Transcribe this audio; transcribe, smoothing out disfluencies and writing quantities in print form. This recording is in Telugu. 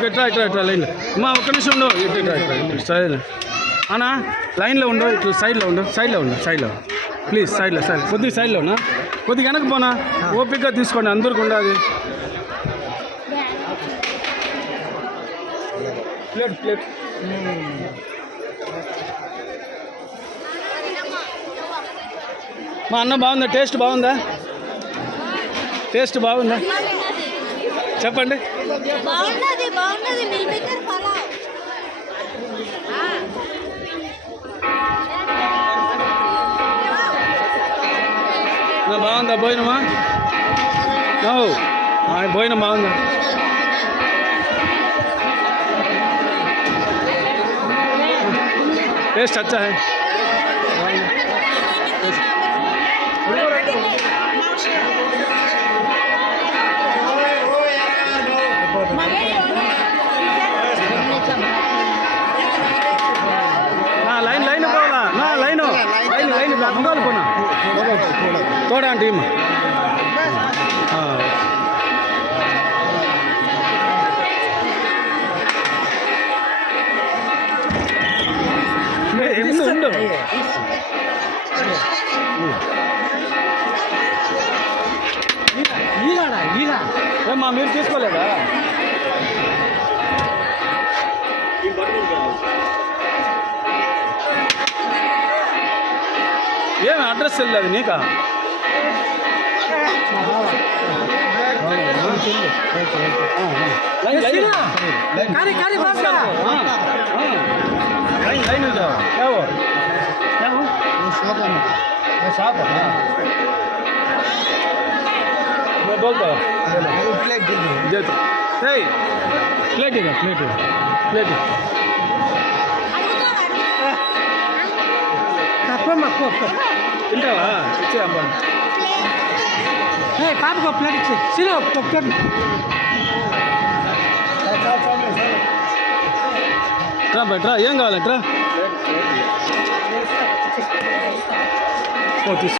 ఇట్రా ఇట్రా ఇట్రా లైన్లో అమ్మా ఒక్క నిమిషం ఉండు ఇట్లా ఇట్రా ఇట్రా ఇట్లా సైడ్ అన్నా లైన్లో ఉండు ఇట్లా సైడ్లో ఉండు సైడ్లో ప్లీజ్ సైడ్లో కొద్దిగా సైడ్లో ఉన్నా కొద్దిగా వెనక్కి పోనా ఓపికగా తీసుకోండి అందరికి ఉండాలి ప్లేట్ మా అన్న బాగుందా టేస్ట్ బాగుందా చెప్పండి బాగుందా భోజనమా భోజనం బాగుందా टेस्ट अच्छा है लाइन పోవాలా నా లైన్ మొదలు పోనా తోడా టీమ్ ఉండు ఏమ్మా మీరు తీసుకోలేదా ఏమి అడ్రస్ వెళ్ళలేదు నీకా लाइन जाओ क्या हो शॉप है मैं बोलता हूँ प्लेट दे दो प्लेट తింటావా ఇచ్చే అమ్మా పాపకు ప్లేట్ ఇచ్చే సిలో ప్లేట్ రా బట్రా ఏం కావాలంట్రా